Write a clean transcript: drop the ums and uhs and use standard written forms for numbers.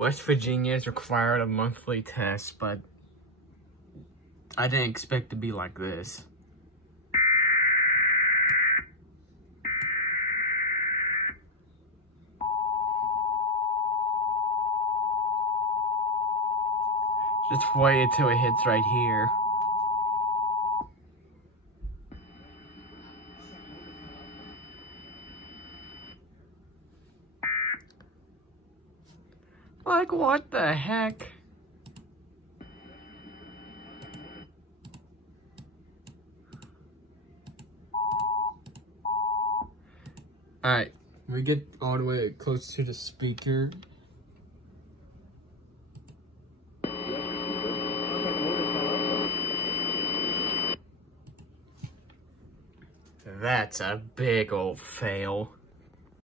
West Virginia has required a monthly test, but I didn't expect it to be like this. Just wait until it hits right here. Like, what the heck? Alright, we get all the way close to the speaker. That's a big old fail.